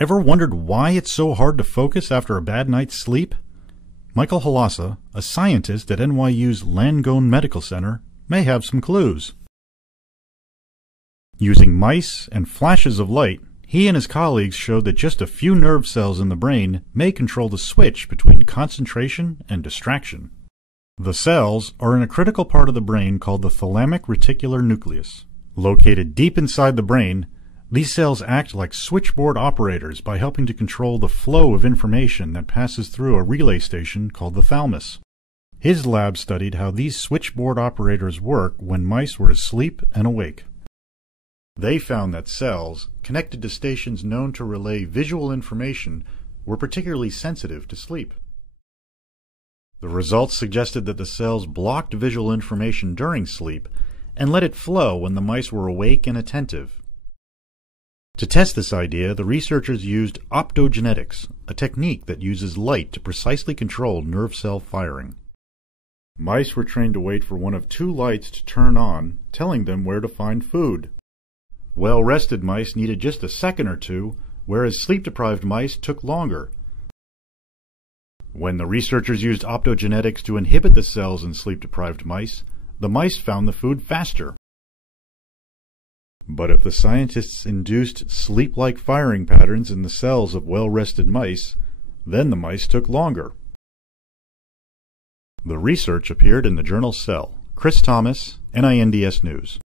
Ever wondered why it's so hard to focus after a bad night's sleep? Michael Halassa, a scientist at NYU's Langone Medical Center, may have some clues. Using mice and flashes of light, he and his colleagues showed that just a few nerve cells in the brain may control the switch between concentration and distraction. The cells are in a critical part of the brain called the thalamic reticular nucleus. Located deep inside the brain, these cells act like switchboard operators by helping to control the flow of information that passes through a relay station called the thalamus. His lab studied how these switchboard operators work when mice were asleep and awake. They found that cells connected to stations known to relay visual information were particularly sensitive to sleep. The results suggested that the cells blocked visual information during sleep and let it flow when the mice were awake and attentive. To test this idea, the researchers used optogenetics, a technique that uses light to precisely control nerve cell firing. Mice were trained to wait for one of two lights to turn on, telling them where to find food. Well-rested mice needed just a second or two, whereas sleep-deprived mice took longer. When the researchers used optogenetics to inhibit the cells in sleep-deprived mice, the mice found the food faster. But if the scientists induced sleep-like firing patterns in the cells of well-rested mice, then the mice took longer. The research appeared in the journal Cell. Chris Thomas, NINDS News.